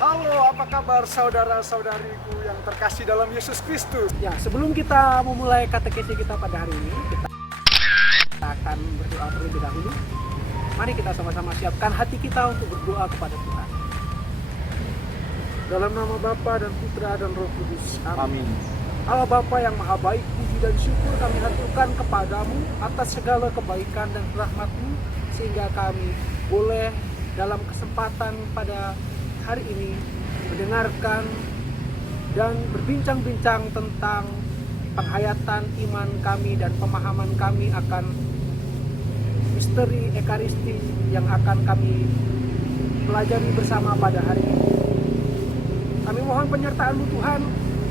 Halo, apa kabar saudara-saudariku yang terkasih dalam Yesus Kristus? Ya, sebelum kita memulai katekesi kita pada hari ini, kita akan berdoa terlebih dahulu. Mari kita sama-sama siapkan hati kita untuk berdoa kepada Tuhan. Dalam nama Bapa dan Putra dan Roh Kudus. Amin. Allah Bapa yang maha baik, puji dan syukur kami haturkan kepadamu atas segala kebaikan dan rahmat-Mu, sehingga kami boleh dalam kesempatan pada hari ini mendengarkan dan berbincang-bincang tentang penghayatan iman kami dan pemahaman kami akan misteri Ekaristi yang akan kami pelajari bersama pada hari ini. Kami mohon penyertaan-Mu Tuhan,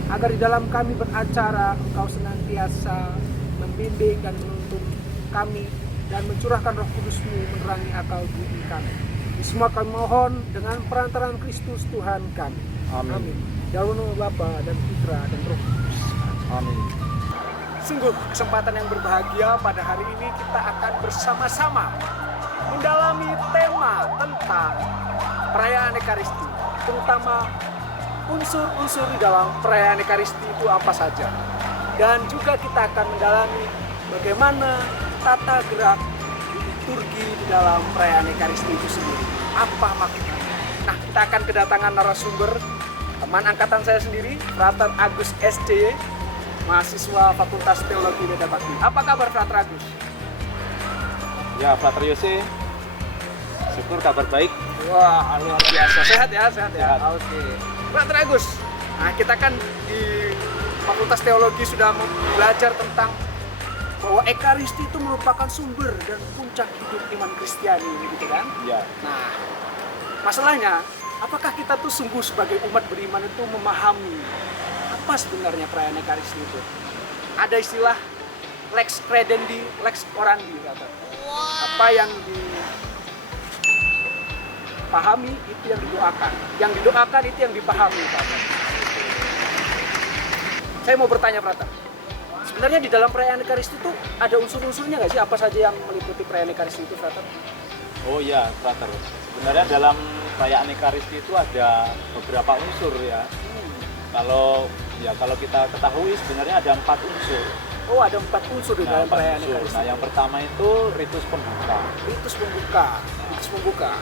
agar di dalam kami beracara Engkau senantiasa membimbing dan menuntun kami dan mencurahkan Roh Kudus-Mu menerangi akal budi kami. Semua kami mohon dengan perantaraan Kristus Tuhan kami. Amin. Dalam nama Bapa dan Putra dan Roh Kudus. Amin. Sungguh kesempatan yang berbahagia pada hari ini kita akan bersama-sama mendalami tema tentang perayaan Ekaristi, terutama unsur-unsur di dalam perayaan Ekaristi itu apa saja. Dan juga kita akan mendalami bagaimana tata gerak liturgi di dalam perayaan Ekaristi itu sendiri. Apa maknanya? Nah, kita akan kedatangan narasumber, teman angkatan saya sendiri, Frater Agus SJ, mahasiswa Fakultas Teologi Beda Bakti. Apa kabar Frater Agus? Ya, Frater Yose, syukur kabar baik. Wah, luar biasa. Sehat ya? Sehat. Oke. Frater Agus, nah kita kan di Fakultas Teologi sudah belajar tentang bahwa Ekaristi itu merupakan sumber dan puncak hidup iman Kristiani, gitu kan? Ya. Nah, masalahnya, apakah kita tuh sungguh sebagai umat beriman itu memahami apa sebenarnya perayaan Ekaristi itu? Ada istilah lex credendi, lex orandi, kata. Apa yang dipahami itu yang didoakan, yang didoakan itu yang dipahami, kata. Saya mau bertanya, Frater. Sebenarnya di dalam perayaan Ekaristi itu ada unsur-unsurnya nggak sih? Apa saja yang meliputi perayaan Ekaristi itu, Frater? Oh ya, Frater. Sebenarnya dalam perayaan Ekaristi itu ada beberapa unsur ya. Kalau kita ketahui sebenarnya ada 4 unsur. Oh, ada 4 unsur di dalam perayaan Ekaristi. Nah, yang pertama itu ritus pembuka. Ritus pembuka.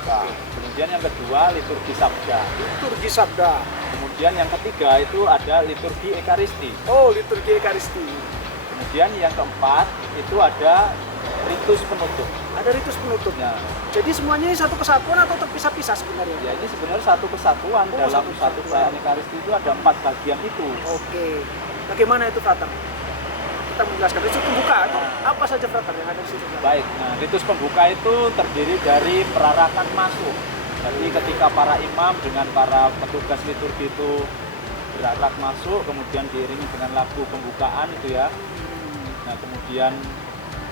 Oke. Kemudian yang kedua liturgi sabda. Liturgi sabda. Kemudian yang ketiga itu ada liturgi Ekaristi. Oh, liturgi Ekaristi. Kemudian yang keempat itu ada ritus penutup. Ada ritus penutupnya. Nah, Jadi semuanya ini satu kesatuan atau terpisah-pisah sebenarnya? ya ini sebenarnya satu kesatuan. Oh, Dalam satu satu kesatuan. perayaan Ekaristi itu ada 4 bagian itu. Oke. Bagaimana itu, Frater? Kita menjelaskan ritus pembuka atau apa saja, Frater, yang ada di situ? Baik, nah ritus pembuka itu terdiri dari perarakan masuk. Jadi ketika para imam dengan para petugas liturgi itu berarak masuk, kemudian diiringi dengan lagu pembukaan itu ya. Nah kemudian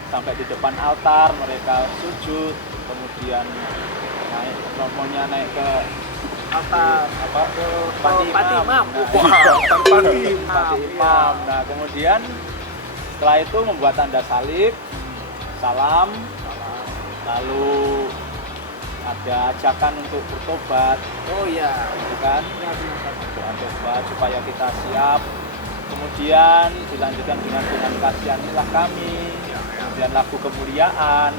sampai di depan altar mereka sujud, kemudian naik romonya naik ke Altar. ke Pati imam. Nah, Wah, pati Pati imam. Nah kemudian setelah itu membuat tanda salib, salam, lalu ada ajakan untuk bertobat, Oh iya. gitu kan? Doa tobat supaya kita siap. Kemudian dilanjutkan dengan kasihanilah kami, kemudian lagu kemuliaan.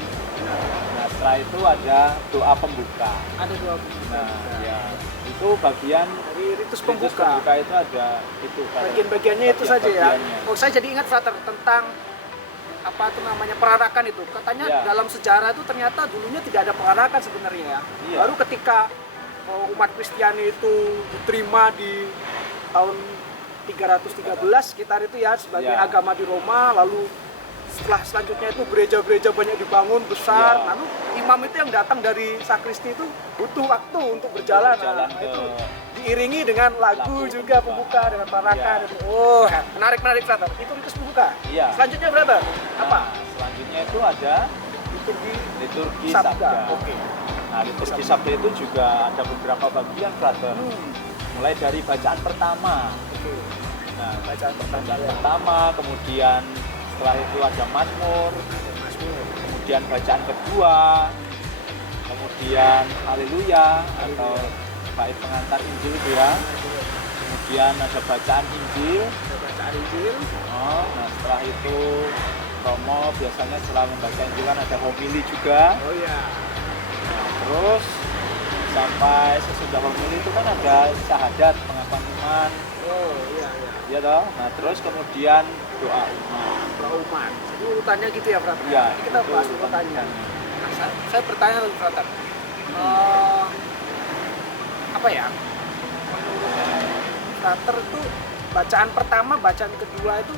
Nah setelah itu ada doa pembuka. Ada dua pembuka. Nah ya itu bagian Dari ritus ritus pembuka. pembuka itu ada itu. Bagian-bagiannya itu saja ya. Bagian-bagiannya. Oh, saya jadi ingat, Frater, tentang apa itu namanya perarakan itu. Katanya Ya. dalam sejarah itu ternyata dulunya tidak ada perarakan sebenarnya ya. Iya. Baru ketika umat Kristiani itu diterima di tahun 313 sekitar itu ya sebagai Ya. agama di Roma, lalu selanjutnya itu gereja-gereja banyak dibangun besar. Ya. Lalu imam itu yang datang dari sakristi itu butuh waktu untuk berjalan. Berjalan Nah, ke itu diiringi dengan lagu lagu juga pembuka. pembuka dengan parakan. Ya. Itu. Oh, menarik Frater. Itu ritus pembuka. Iya. Selanjutnya Frater, apa? Nah, selanjutnya itu ada liturgi sabda. Oke. Nah, liturgi sabda itu juga ada beberapa bagian, Frater. Mulai dari bacaan pertama. Oke. Nah, Bacaan bacaan pertama, kemudian setelah itu ada mazmur, kemudian bacaan kedua, kemudian haleluya atau bait pengantar Injil itu ya. Kemudian ada bacaan Injil. Ada bacaan Injil. Oh, nah setelah itu Romo biasanya setelah membaca Injil kan ada homili juga. Oh iya. Nah, terus sampai sesudah homili itu kan ada syahadat pengakuan iman. Oh iya iya. Ya toh. Nah, terus kemudian doa umat. Doa umat. Jadi urutannya gitu ya, Frater. Ya, Ini kita itu bahas urutannya. Nah, saya bertanya lagi, Frater. Apa ya? Frater itu bacaan pertama, bacaan kedua itu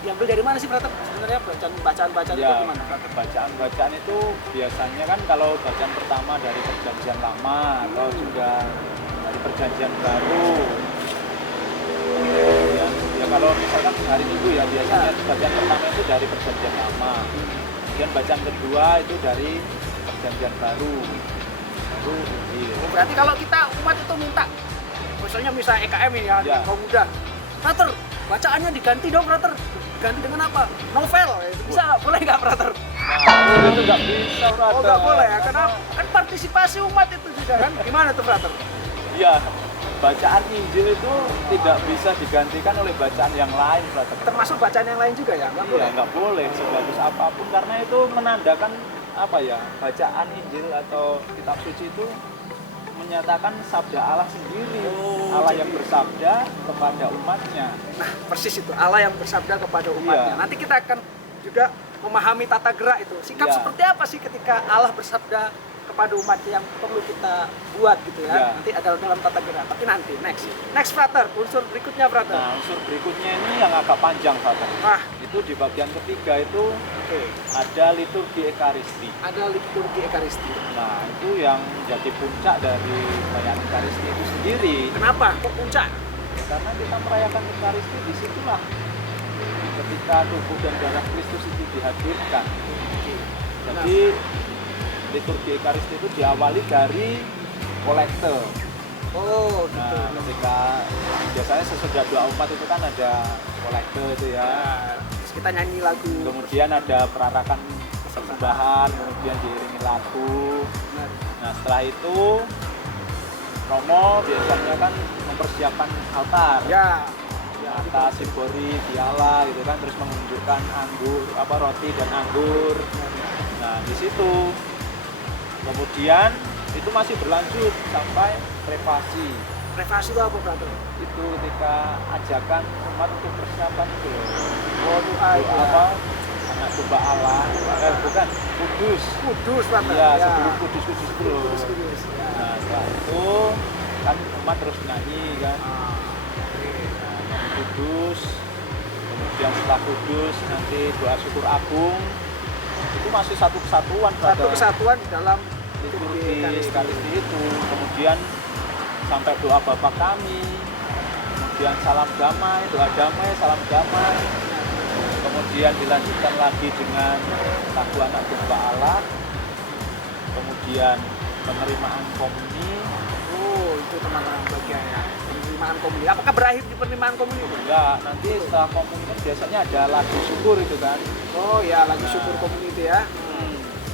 diambil dari mana sih, Frater? Sebenarnya bacaan-bacaan itu Ya, gimana, Frater? bacaan-bacaan itu biasanya kan kalau bacaan pertama dari perjanjian lama atau juga dari perjanjian baru. Ya kalau misalkan hari Minggu ya biasanya bacaan pertama itu dari perjanjian lama. Kemudian bacaan kedua itu dari perjanjian baru. Iya. Berarti kalau kita umat itu minta, misalnya EKM ini ya, Ya. kaum muda, Frater, bacaannya diganti dong, Frater. Diganti dengan apa? Novel. Bisa nggak? Boleh nggak, Frater? Nah, itu nggak bisa, Frater. Oh nggak boleh ya, kenapa? Kan partisipasi umat itu juga kan? Gimana tuh, Frater? Iya, bacaan Injil itu tidak bisa digantikan oleh bacaan yang lain, Frater. Termasuk bacaan yang lain juga ya? Nggak boleh? Iya, nggak boleh sebagus apapun karena itu menandakan apa ya, bacaan Injil atau kitab suci itu menyatakan sabda Allah sendiri. Allah yang bersabda kepada umatnya. Nah, persis itu, Allah yang bersabda kepada umatnya. Iya. Nanti kita akan juga memahami tata gerak itu. Sikap Iya. seperti apa sih ketika Allah bersabda kepada umatnya yang perlu kita buat gitu ya. Iya. Nanti ada dalam tata gerak. Tapi nanti, next Frater, unsur berikutnya, Frater. Nah, unsur berikutnya ini yang agak panjang, Frater. Nah, Itu di bagian ketiga itu oke. ada liturgi Ekaristi. Ada liturgi Ekaristi. Nah, itu yang menjadi puncak dari perayaan Ekaristi itu sendiri. Kenapa? Kok puncak? Karena kita merayakan Ekaristi, disitulah ketika tubuh dan darah Kristus itu dihadirkan. Jadi liturgi Ekaristi itu diawali dari kolekte. Oh, gitu. Nah, ketika biasanya sesudah doa umat itu kan ada kolekte itu ya. Terus kita nyanyi lagu. Kemudian ada perarakan persembahan, kemudian diiringi lagu. Benar. Nah, setelah itu Romo biasanya kan mempersiapkan altar. Ya. Atas simbori diala gitu kan, terus menunjukkan roti dan anggur. Nah, di situ kemudian itu masih berlanjut sampai prefasi. Prefasi itu apa, Frater? Itu ketika ajakan umat untuk persiapan itu loh. Oh, doa itu. Doa apa? Anak domba Allah. Bukan, kudus. Kudus, Frater. Iya, sebelum kudus itu loh. Kudus. Ya. Nah, setelah itu kan umat terus nyanyi kan. Nah, nyanyi kudus. Kemudian setelah kudus nanti doa syukur agung. Itu masih satu kesatuan, Satu Brother. kesatuan di dalam Liturgi Ekaristi itu. Kemudian sampai doa Bapa kami. Kemudian salam damai, doa damai, salam damai. Kemudian dilanjutkan lagi dengan lagu anak domba Allah. Kemudian penerimaan komuni. Oh, itu teman-teman bagiannya. Penerimaan komuni. Apakah berakhir di penerimaan komuni? Enggak, nanti setelah komuni kan biasanya ada lagu syukur itu kan. Oh ya, lagu syukur komuni itu ya.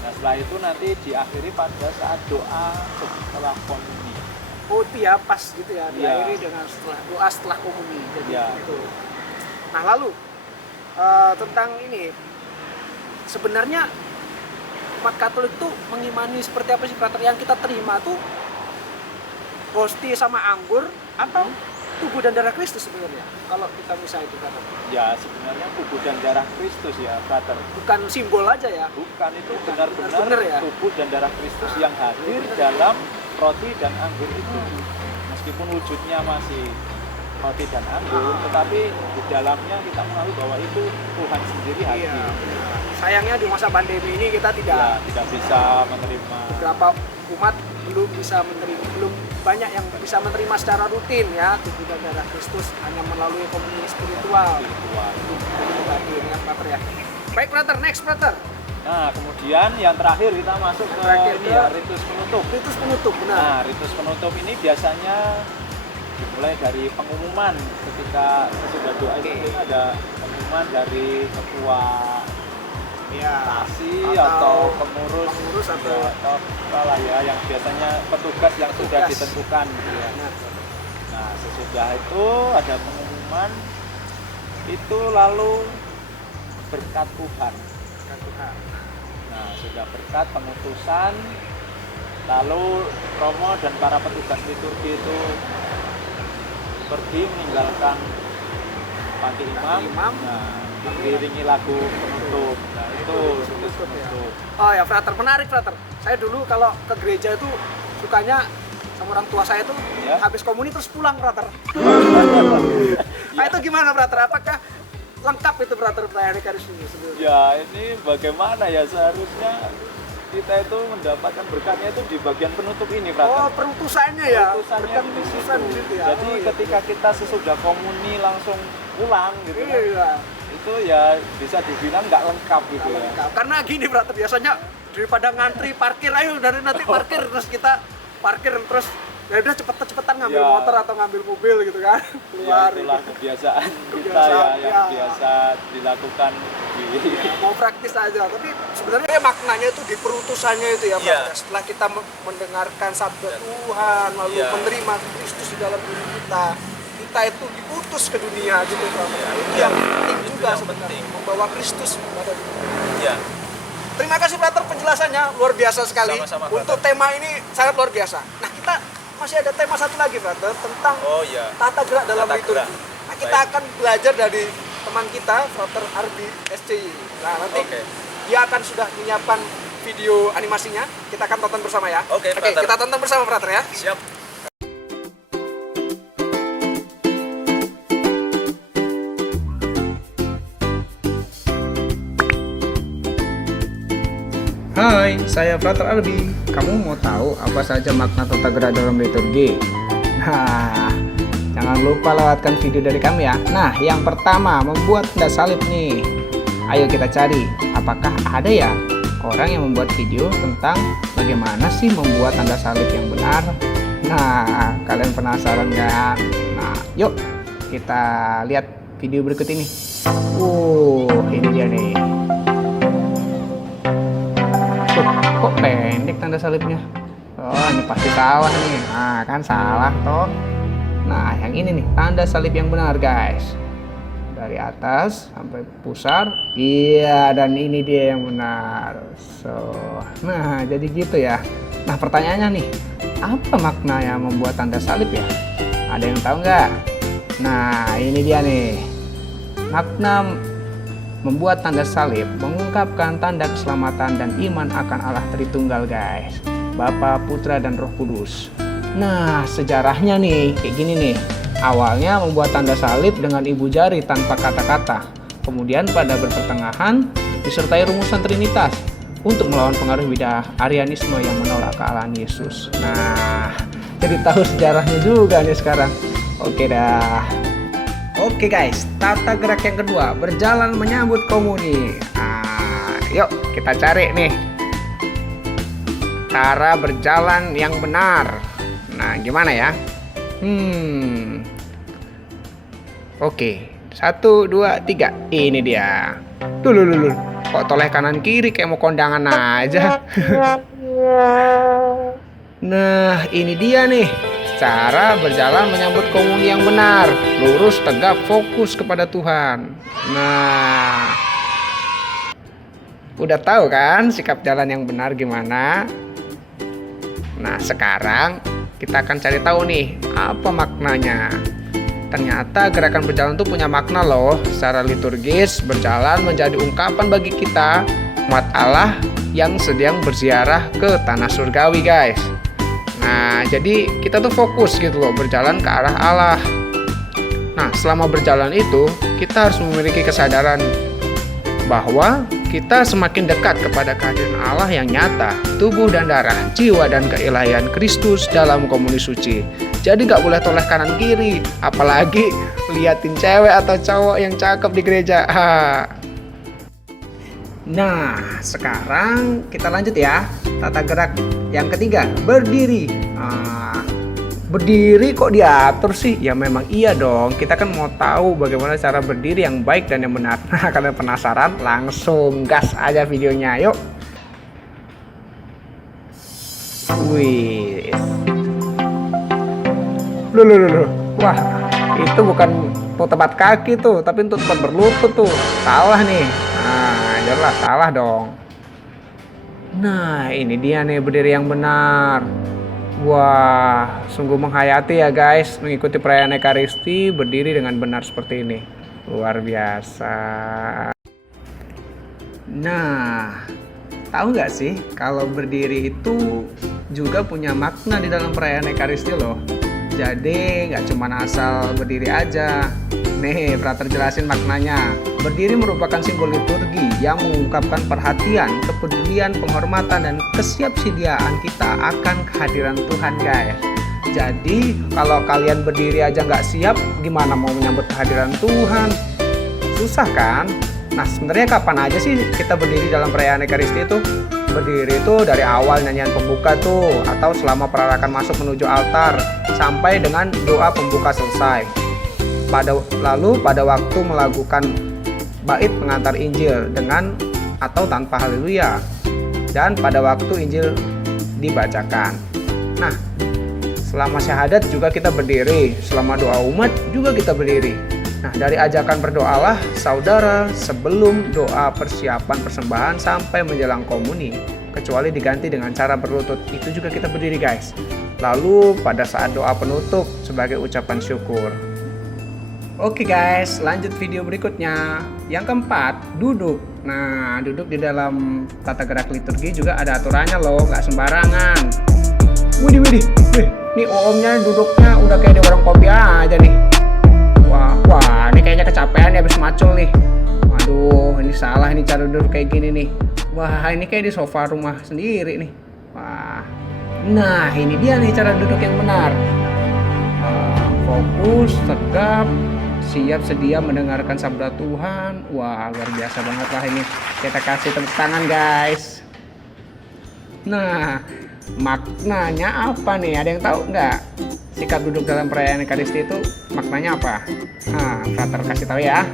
Nah, setelah itu nanti diakhiri pada saat doa setelah komuni. Oh, itu ya, pas gitu ya. Iya. Diakhiri dengan doa setelah komuni. Jadi Iya. itu. Nah, lalu tentang ini, sebenarnya umat Katolik tuh mengimani seperti apa sih, Frater? Yang kita terima tuh hosti sama anggur atau tubuh dan darah Kristus sebenarnya? Kalau kita bisa itu, Frater. Ya, sebenarnya tubuh dan darah Kristus ya, Brother. Bukan simbol aja ya. Bukan, itu Bukan, benar-benar benar-benar ya? tubuh dan darah Kristus yang hadir benar. dalam roti dan anggur itu. Meskipun wujudnya masih roti dan anggur, tetapi di dalamnya kita mengetahui bahwa itu Tuhan sendiri hadir. Iya. Sayangnya di masa pandemi ini kita Ya, tidak bisa menerima beberapa umat belum banyak yang bisa menerima secara rutin ya tubuh dan darah Kristus, hanya melalui komunitas spiritual. spiritual. Itu tadi ya, Frater ya. Baik, Frater, next, Frater. Nah, kemudian yang terakhir kita masuk ke Terakhir ini ke- ya, ritus penutup. Ritus penutup, benar. Nah, ritus penutup ini biasanya dimulai dari pengumuman ketika sesudah doa itu Oke. ada pengumuman dari ketua Ya. sanitasi atau pengurus atau atau apalah ya, yang biasanya petugas yang sudah Petugas. ditentukan gitu ya. Nah, Nah, sesudah itu ada pengumuman, itu lalu berkat Tuhan. kan Tuhan. Nah, sudah berkat pengutusan, lalu Romo dan para petugas liturgi itu pergi meninggalkan panti imam. Imam. Nah, diiringi lagu penutup. Nah, itu penutup ya. penutup. Oh ya, frater, menarik frater. Saya dulu kalau ke gereja itu sukanya sama orang tua saya tuh Ya. habis komuni terus pulang frater. Nah itu gimana frater? Apakah lengkap itu frater perayaan Ekaristi ini sebenarnya? Ya, ini bagaimana ya, seharusnya kita itu mendapatkan berkatnya itu di bagian penutup ini, Oh, Frater. perutusannya ya. Perutusannya Berkat di perutusan situ. gitu ya. Jadi Oh, iya. ketika kita sesudah komuni langsung pulang gitu kan, Iya. itu ya bisa dibilang nggak lengkap gitu ya. Lengkap. Karena gini frater, biasanya daripada ngantri parkir, ayo dari nanti parkir terus kita parkir terus ya udah cepet-cepetan ngambil Ya. motor atau ngambil mobil gitu kan. Ya, Keluar. itulah gitu. kebiasaan kita Kebiasaan, ya, yang ya. biasa dilakukan di Ya, mau praktis aja, tapi sebenarnya maknanya itu di perutusannya itu ya, Iya. Pak. Setelah kita mendengarkan sabda Tuhan, lalu Iya. menerima Kristus di dalam diri kita itu diutus ke dunia gitu, Pak. Itu yang penting juga yang sebenarnya, penting. membawa Kristus kepada dunia. Ya, Terima kasih Frater penjelasannya, luar biasa sekali. Sama-sama, Untuk Frater. tema ini sangat luar biasa. Nah, kita masih ada tema satu lagi, Frater, tentang oh ya. tata gerak dalam Tata liturgi. gerak. Nah, kita Baik. akan belajar dari teman kita, Frater Arbi SCI. Nah, nanti Oke. dia akan sudah menyiapkan video animasinya. Kita akan tonton bersama ya. Oke, Frater. kita tonton bersama, Frater ya. Siap. Hai, saya Frater Arbi. Kamu mau tahu apa saja makna tata gerak dalam liturgi? Nah, jangan lupa lewatkan video dari kami ya. Nah, yang pertama, membuat tanda salib nih. Ayo kita cari, apakah ada ya orang yang membuat video tentang bagaimana sih membuat tanda salib yang benar? Nah, kalian penasaran kan? Nah, yuk kita lihat video berikut ini. Ini dia nih. Kok pendek tanda salibnya? Oh, ini pasti salah nih. Nah, kan salah toh. Nah, yang ini nih, tanda salib yang benar, guys. Dari atas sampai pusar. Iya, dan ini dia yang benar. Nah, jadi gitu ya. Nah, pertanyaannya nih, apa maknanya membuat tanda salib ya? Ada yang tahu nggak? Nah, ini dia nih. Makna membuat tanda salib mengungkapkan tanda keselamatan dan iman akan Allah Tritunggal, guys. Bapa, Putra, dan Roh Kudus. Nah, sejarahnya nih kayak gini nih. Awalnya membuat tanda salib dengan ibu jari tanpa kata-kata. Kemudian pada pertengahan disertai rumusan Trinitas untuk melawan pengaruh bidah Arianisme yang menolak kealahan Yesus. Nah, jadi tahu sejarahnya juga nih sekarang. Oke dah. Oke guys, tata gerak yang kedua, berjalan menyambut komuni. Nah, yuk kita cari nih cara berjalan yang benar. Nah, gimana ya? Oke, 1, 2, 3. Ini dia. Dulu, kok toleh kanan kiri kayak mau kondangan aja. Nah, ini dia nih. Cara berjalan menyambut komuni yang benar, lurus, tegap, fokus kepada Tuhan. Nah, udah tahu kan sikap jalan yang benar gimana? Nah, sekarang kita akan cari tahu nih apa maknanya. Ternyata gerakan berjalan itu punya makna loh. Secara liturgis, berjalan menjadi ungkapan bagi kita umat Allah yang sedang berziarah ke tanah surgawi, guys. Nah, jadi kita tuh fokus gitu loh, berjalan ke arah Allah. Nah, selama berjalan itu, kita harus memiliki kesadaran bahwa kita semakin dekat kepada kehadiran Allah yang nyata, tubuh dan darah, jiwa dan keilahian Kristus dalam komuni suci. Jadi gak boleh toleh kanan kiri, apalagi liatin cewek atau cowok yang cakep di gereja. Nah, sekarang kita lanjut ya. Tata gerak yang ketiga, berdiri. Berdiri kok diatur sih? Ya memang iya dong. Kita kan mau tahu bagaimana cara berdiri yang baik dan yang benar. Nah, kalian penasaran? Langsung gas aja videonya, yuk. Wih. Loh. Wah, itu bukan untuk tempat kaki tuh, tapi untuk tempat berlutut tuh. Salah nih. Nah, jelas salah dong. Nah, ini dia nih berdiri yang benar. Wah, sungguh menghayati ya guys, mengikuti perayaan Ekaristi berdiri dengan benar seperti ini. Luar biasa. Nah, tahu nggak sih kalau berdiri itu juga punya makna di dalam perayaan Ekaristi loh. Jadi nggak cuma asal berdiri aja. Nih, Frater jelasin maknanya. Berdiri merupakan simbol liturgi yang mengungkapkan perhatian, kepedulian, penghormatan, dan kesiapsediaan kita akan kehadiran Tuhan, guys. Jadi, kalau kalian berdiri aja nggak siap, gimana mau menyambut kehadiran Tuhan? Susah kan? Nah, sebenarnya kapan aja sih kita berdiri dalam perayaan Ekaristi itu? Berdiri itu dari awal nyanyian pembuka tuh, atau selama perarakan masuk menuju altar, sampai dengan doa pembuka selesai. Lalu pada waktu melakukan bait pengantar Injil dengan atau tanpa haleluya, dan pada waktu Injil dibacakan. Nah, selama syahadat juga kita berdiri, selama doa umat juga kita berdiri. Nah, dari ajakan berdoalah saudara sebelum doa persiapan persembahan sampai menjelang komuni, kecuali diganti dengan cara berlutut, itu juga kita berdiri guys. Lalu pada saat doa penutup sebagai ucapan syukur. Oke guys, lanjut video berikutnya. Yang keempat, duduk. Nah, duduk di dalam tata gerak liturgi juga ada aturannya loh, nggak sembarangan. Widih, nih omnya duduknya udah kayak di warung kopi aja nih. Wah, ini kayaknya kecapean ya habis macul nih. Waduh, ini salah ini cara duduk kayak gini nih. Wah, ini kayak di sofa rumah sendiri nih. Wah, nah ini dia nih cara duduk yang benar. Fokus, tegap, siap sedia mendengarkan sabda Tuhan. Wah, luar biasa banget lah ini. Kita kasih tepuk tangan guys. Nah, maknanya apa nih? Ada yang tahu nggak? Sikap duduk dalam perayaan Ekaristi itu maknanya apa? Nah, Frater kasih tahu ya.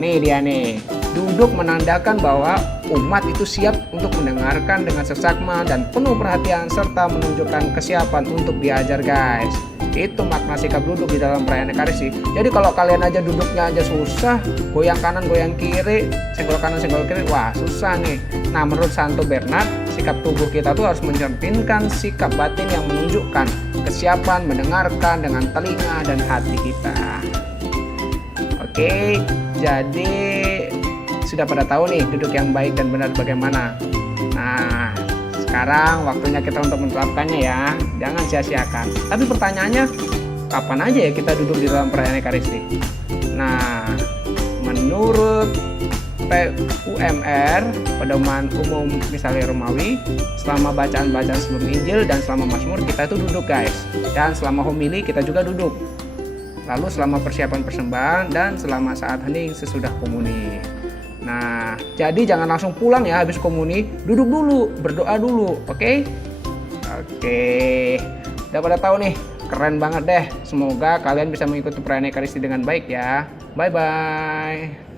Nih dia nih. Duduk menandakan bahwa umat itu siap untuk mendengarkan dengan seksama dan penuh perhatian serta menunjukkan kesiapan untuk diajar guys. Itu makna sikap duduk di dalam perayaan Ekaristi. Jadi kalau kalian aja duduknya aja susah, goyang kanan goyang kiri, senggol kanan senggol kiri, wah susah nih. Nah, menurut Santo Bernard, sikap tubuh kita tuh harus mencerminkan sikap batin yang menunjukkan kesiapan mendengarkan dengan telinga dan hati kita. Oke, jadi sudah pada tahu nih duduk yang baik dan benar bagaimana. Nah, sekarang waktunya kita untuk menerapkannya ya. Jangan sia-siakan. Tapi pertanyaannya, kapan aja ya kita duduk di dalam perayaan Ekaristi? Nah, menurut PUMR, Pedoman Umum Misalnya Romawi, selama bacaan-bacaan sebelum Injil dan selama Mazmur kita itu duduk guys. Dan selama homili kita juga duduk. Lalu selama persiapan persembahan dan selama saat hening sesudah komuni. Nah, jadi jangan langsung pulang ya habis komuni, duduk dulu, berdoa dulu, oke? Oke, udah pada tahu nih, keren banget deh. Semoga kalian bisa mengikuti perayaan Ekaristi dengan baik ya. Bye-bye.